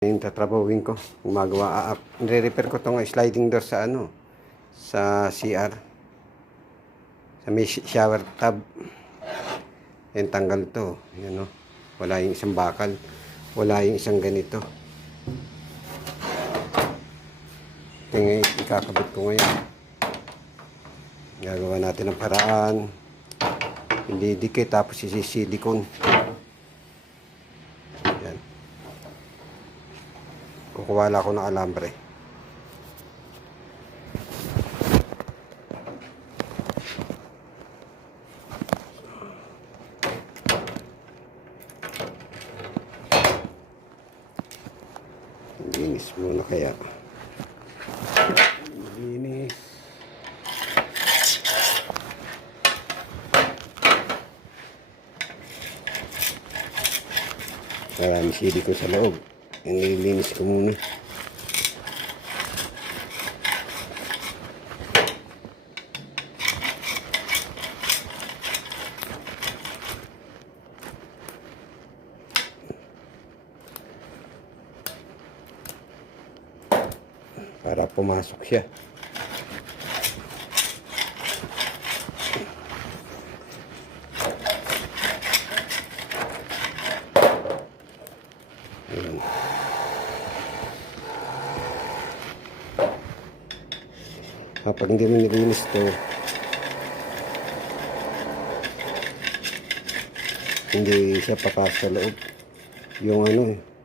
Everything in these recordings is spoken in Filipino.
Yung tatrabawin ko, gumagawa, nire-repair ko tong sliding door sa sa CR, sa may shower tub. Yan, tanggal to, yan o, wala yung isang bakal, wala yung isang ganito. Tingnan, ikakabit ko ngayon. Gagawa natin ng paraan, hindi dikit, tapos isisilikon. Kukuwala ko ng alambre. Linis muna kaya. Linis. Marami sili ko sa loob. Nililinis ko muna. Para pumasok siya. Ayan. Kapag hindi mo nilinis to, hindi siya papasok sa loob. Yung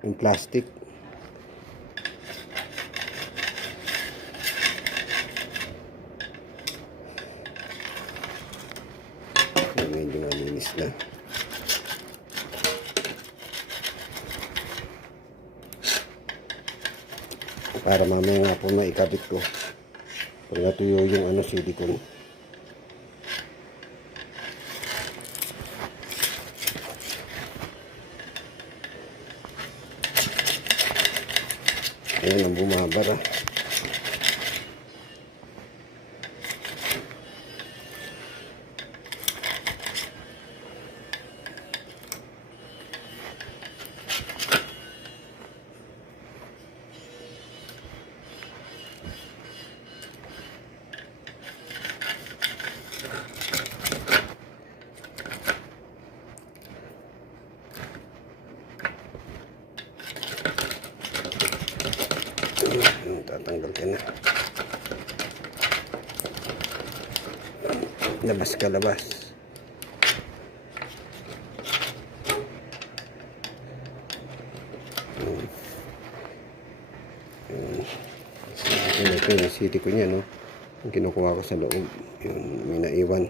yung plastic. Medyo malinis na. Para mamaya nga po maikabit ko. Pag natuyo yung silicone. Ayan ang bumabara. Tatanggal ka na. Labas ka, labas. Ito yung city ko niya, no? Yung kinukuha ko sa loob. Yung may naiwan.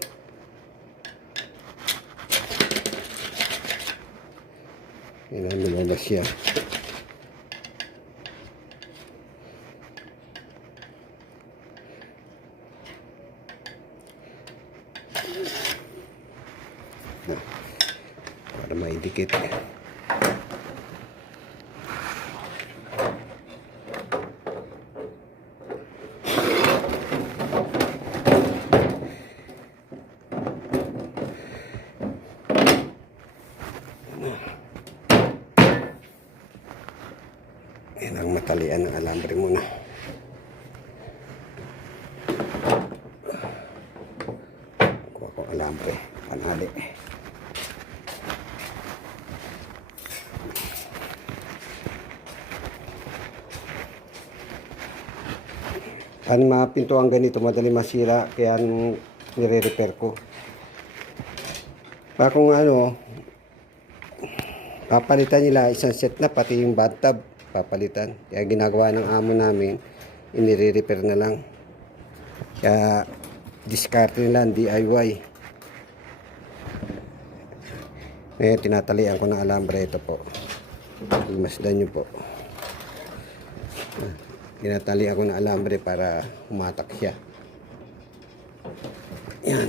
Yan ang lumabas siya. Para maidikit. Yan ang matalian ng alambre muna. Kuha ko alambre, panali. Ang mga pintuan ganito, madali masira, kaya nire-repair ko. Pa kung papalitan nila isang set na, pati yung bathtub, papalitan. Kaya ginagawa ng amo namin, inire-repair na lang. Kaya discard nila, DIY. Ngayon, tinatalian ko ng alambre ito po. Masdan nyo po. Tinatali ako ng alambre para humatak siya. Yan.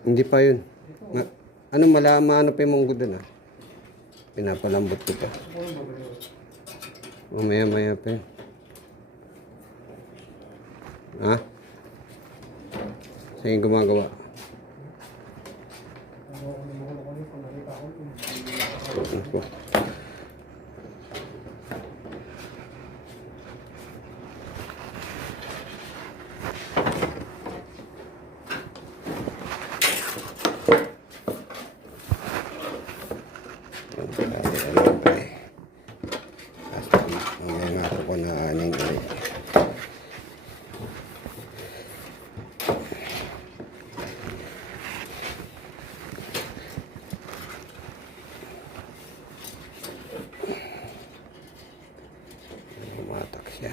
Hindi pa yun. Ano pa yung munggo dun Pinapalambot ko pa. Mamaya pa yun. Ha? Sa'yo gumagawa. Ako. Mamaya nga ako na aning ulit. Bumatak siya.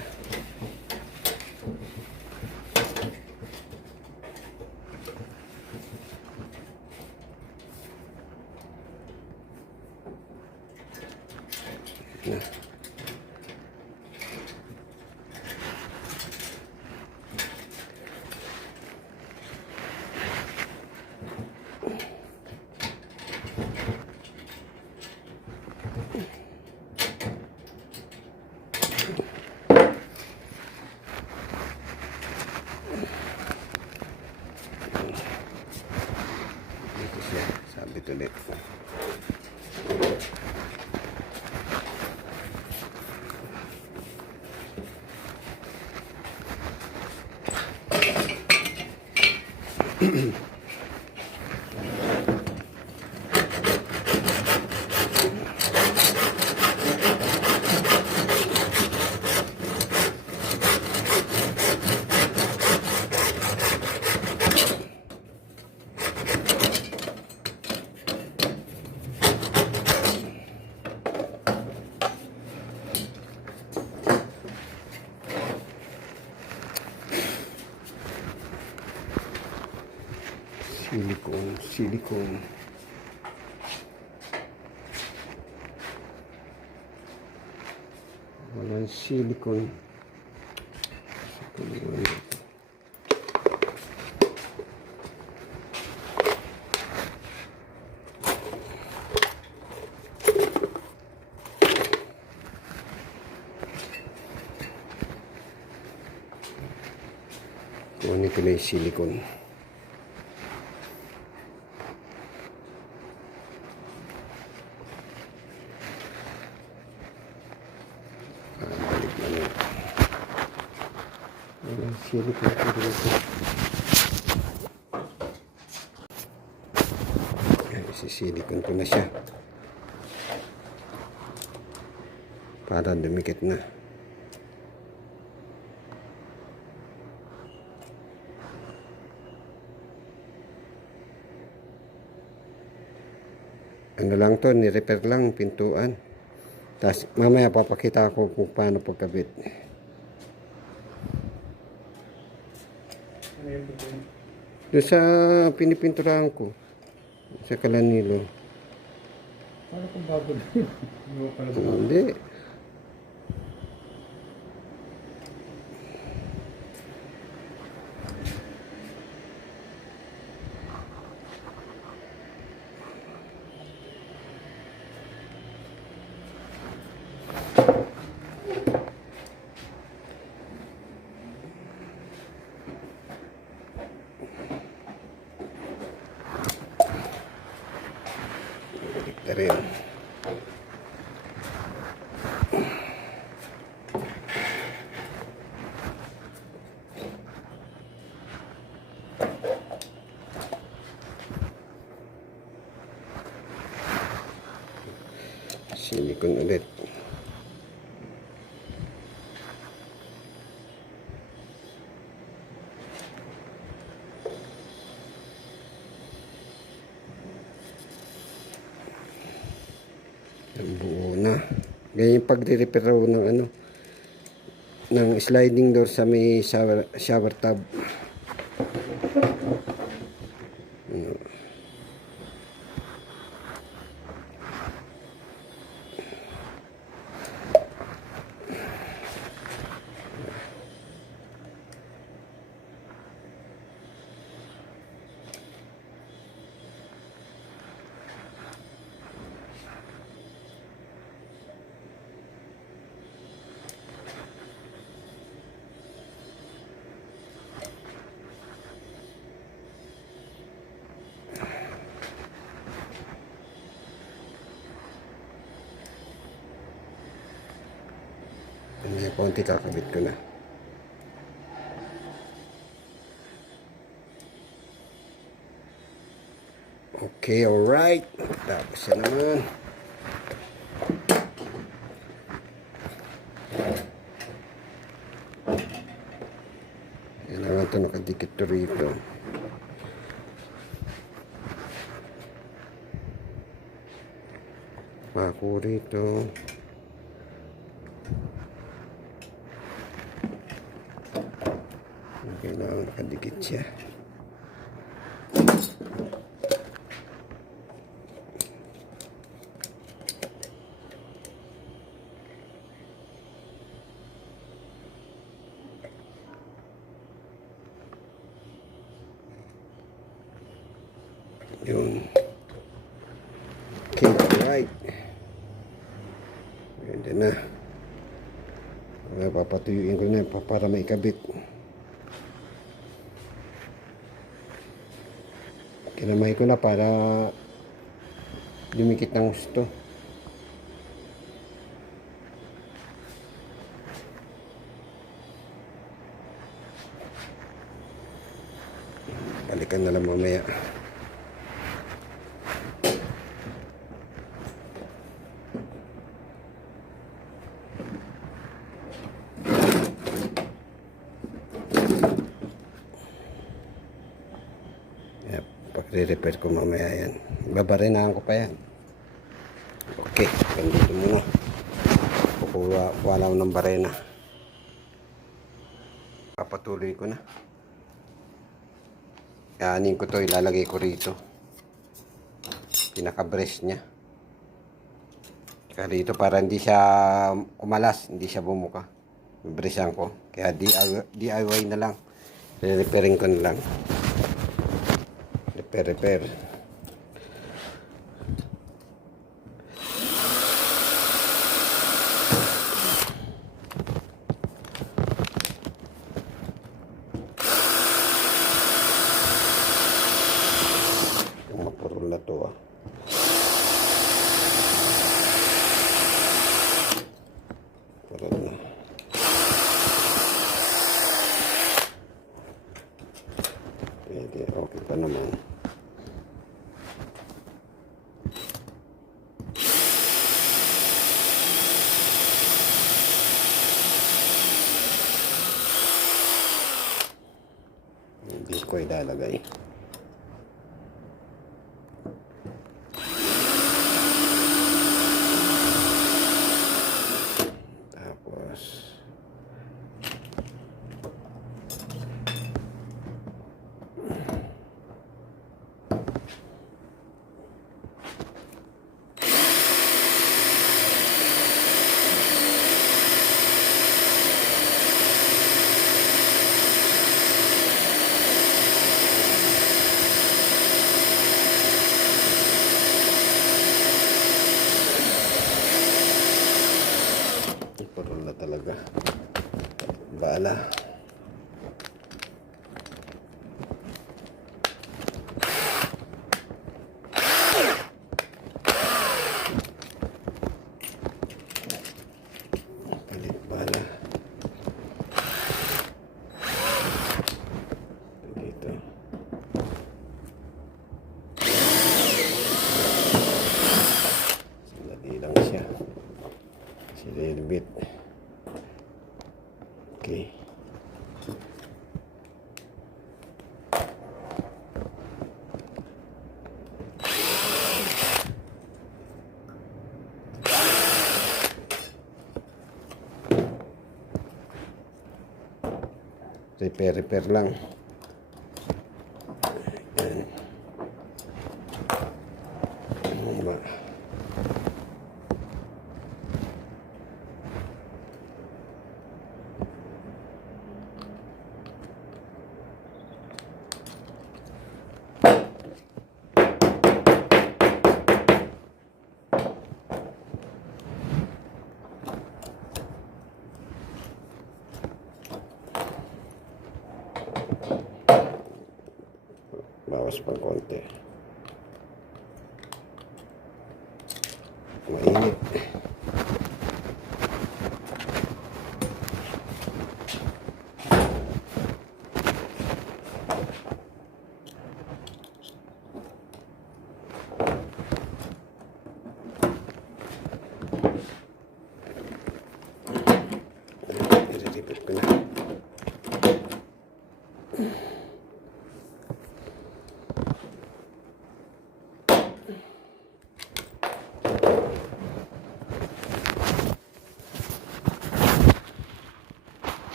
Na. Dito siya, sabit ulit. Silicone. Walang silicone. Kunin ko na yung silicone. Balik na lang. Silicone ko dito. Isisilicone ko na siya. Para dumikit na. Ano lang to, ni-repair lang pintuan. Tapos mamaya papakita ko kung paano pagkabit. Doon sa pinipinturahan ko. Sa Kalanilo. Paano kung bago na yun? Hindi. Rin. Silicone ulit. Buo na. Ganyan yung pagre-repair ng ano, ng sliding door sa may shower tub. konti kakabit ko na. Okay, alright. Tapos yan naman. Yan naman ito, nakadikit to rito. Pako rito. Okay na, nakadikit siya. Yun. Okay, alright. Ganda na. Papatuyuin ko na para maikabit. Kinamay ko na para dumikit ng gusto. Balikan na lang mamaya. Pag-repair ko mamaya yan. Babarinahan ko pa yan. Okay, ganito muna. Kukuha lang ng barena. Papatuloy ko na. Anin ko to, ilalagay ko rito. Pinaka-brace niya. Kaya dito para hindi siya kumalas, hindi siya bumuka. Bracean ko. Kaya DIY na lang. Repairing ko na lang. Repair. Yung mapurol na to Purol na. Pwede, okay pa naman. Hindi ko ilalagay. Tapos purol na talaga. Bala. Palit bala. Dito. Sandali lang siya. Sililbit. Okay. Repair lang. Yan. Bawas pang konti. Mainit.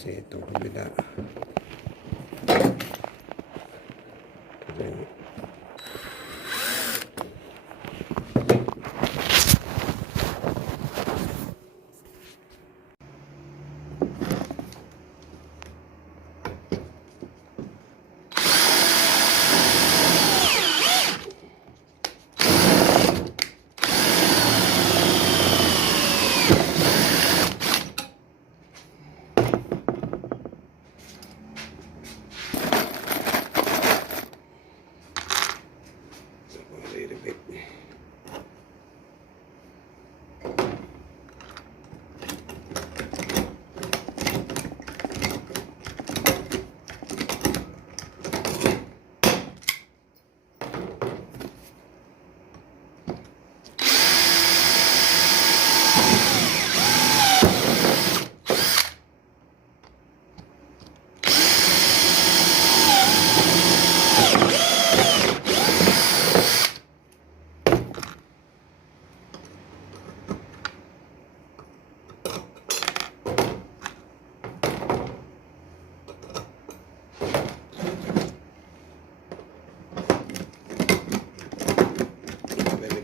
Tapos itong kabila. Ito rin.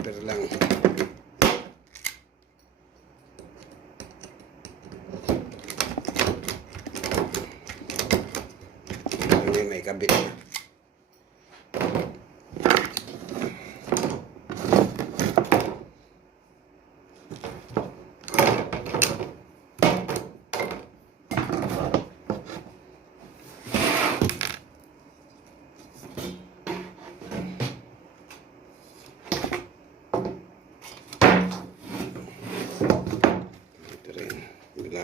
Repair lang. Ano yung may kabit. Ito rin. Bila.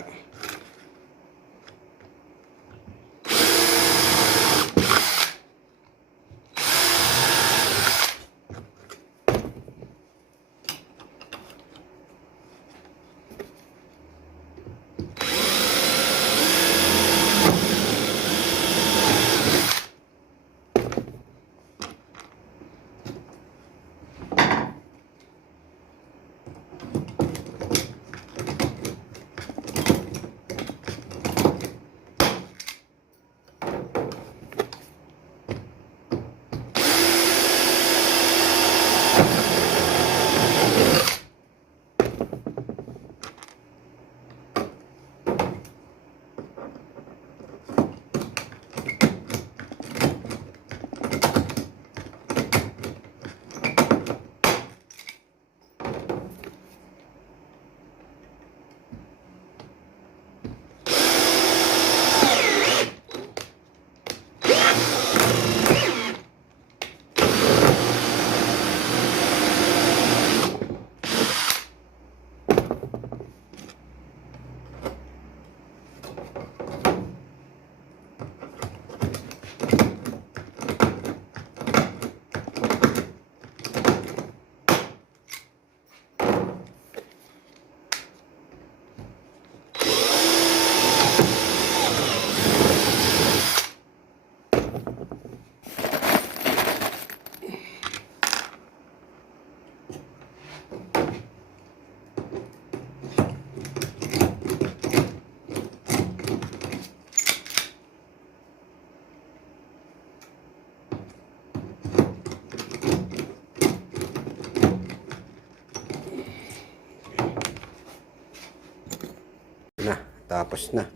Na, tapos na.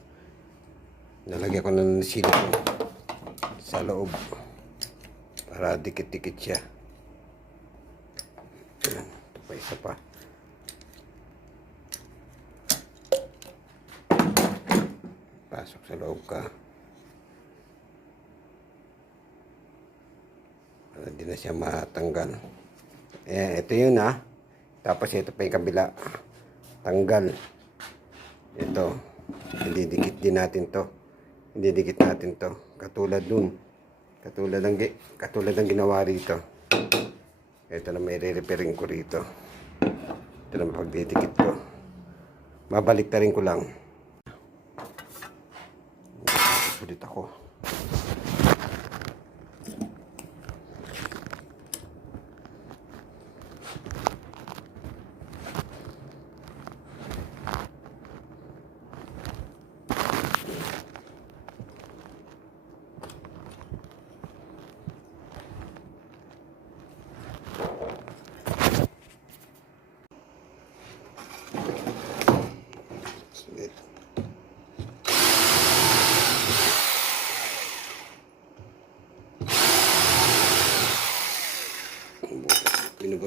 Nalagyan ko ng silikon sa loob para dikit-dikit siya. Ayan, ito pa, isa pa. Pasok sa loob ka. Para di na siya matanggal. Eh, ito yun ha. Tapos ito pa yung kabila. Tanggal. Ito. Didikit din natin to. Didikit natin to. Katulad dun. Katulad ng ginawa rito. Ito na may re-repairing ko rito. Ito na pagdidikit ko. Babalik na rin ko lang. Ulit ako.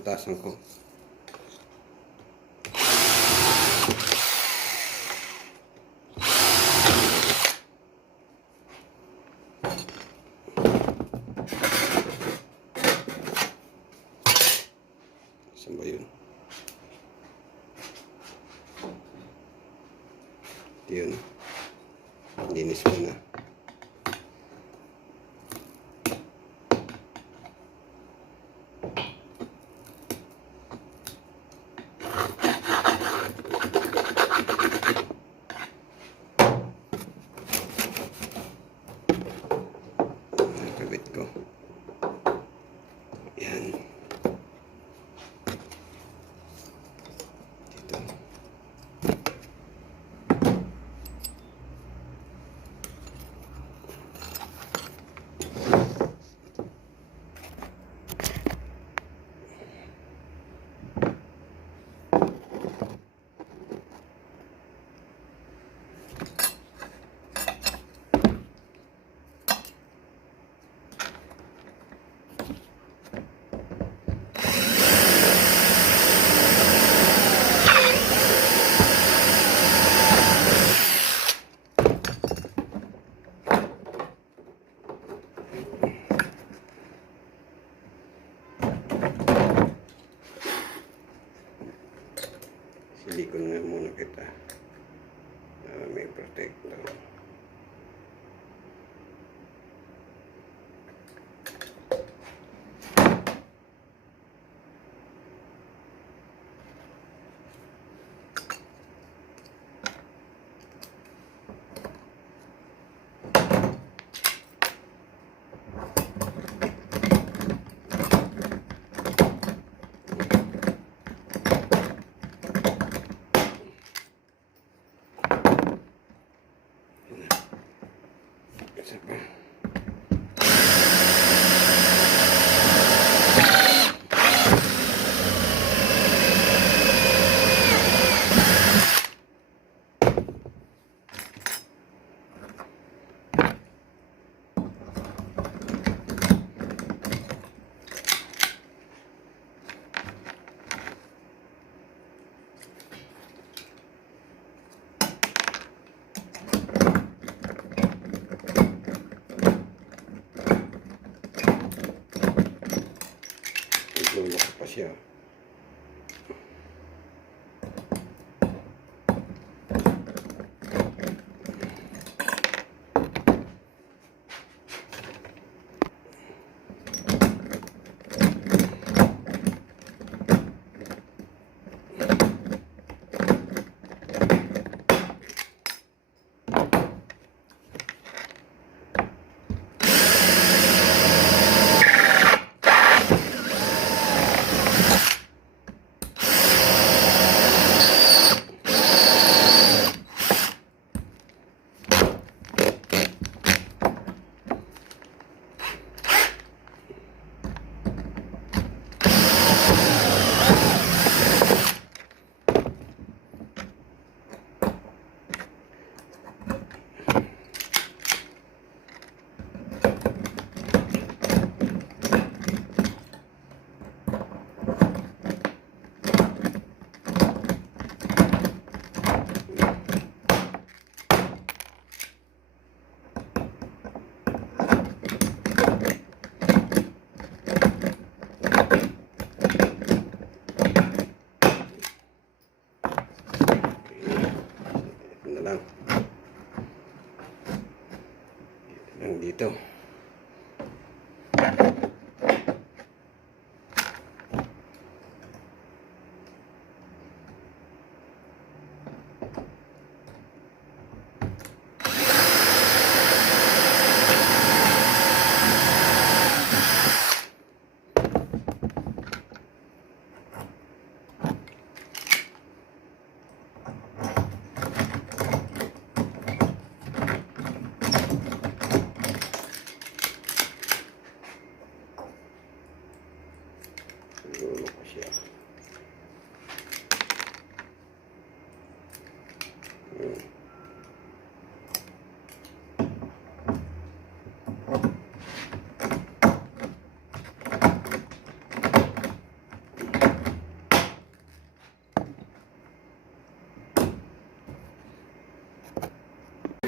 bubutasan ko. Saan ba yun? Yun. Linis mo na. Kabit ko. Yan. Dito. Silikon na muna kita. May protector. Isa pa. Lulok pa siya. Dito.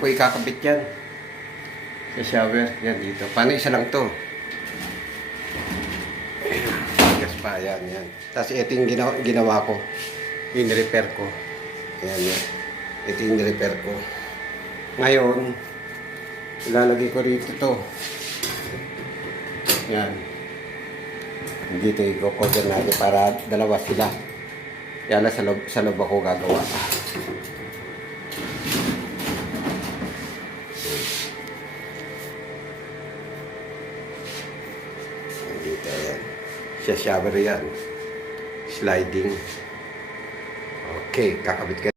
ko ikakabit yan. Sa shower. Yan dito. Paano isa lang to? Gas pa. Yan, yan. Tapos ito yung ginawa ko. Yung repair ko. Yan, yan. Ito yung repair ko. Ngayon, ilalagay ko rito to. Yan. Dito i-cover natin para dalawa sila. Yan na sa loob ako gagawa. Dito yan. Sa shower yan. Sliding. Okay, kakabit ka.